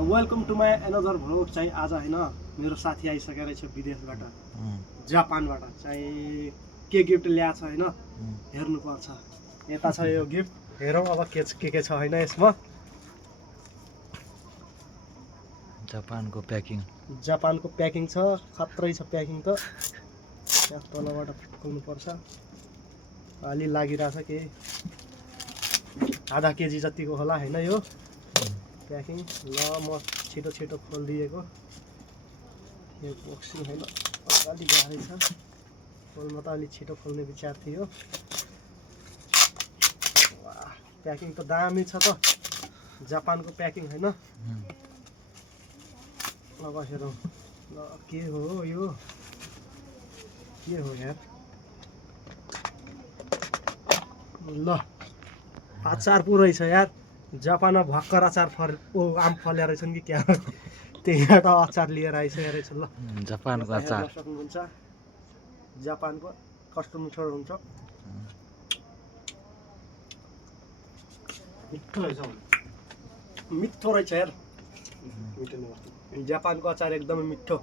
Welcome to my another vlog. चाहिँ आज होइन मेरो साथी आइसकेको रहेछ विदेशबाट, जापानबाट। चाहिँ के गिफ्ट ल्याएको छ होइन, हेर्नुपर्छ। यता छ यो गिफ्ट, हेरौँ अब के छ होइन यसमा। जापानको प्याकिङ छ, खत्रै छ प्याकिङ त। यहाँ तलबाट खोल्नुपर्छ, अलि लागिरहेछ केही। आधा केजी जतिको होला होइन यो प्याकिङ। ल म छिटो खोलिदिएको। यो बक्सिङ होइन, अलि गाह्रै छ खोल्न, त अलि छिटो खोल्ने विचार थियो। प्याकिङ त दामी छ त, जापानको प्याकिङ होइन। अब हेरौँ ल के हो यो, के हो यार। ल अचार पो रहेछ यार, जापानमा भर्खर अचार आम फल्या रहेछन् कि क्या, त्यहीबाट अचार लिएर आइसकेको रहेछ। ल जापानको अचार सक्नुहुन्छ, जापानको कस्तो मिठो हुन्छ। मिठो रहेछ यार, जापानको अचार एकदमै मिठो।